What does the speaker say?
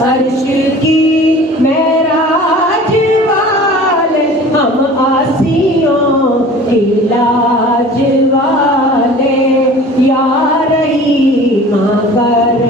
अर्श की महराज वाले हम आसियों की लाज वाले, या रही माँ कर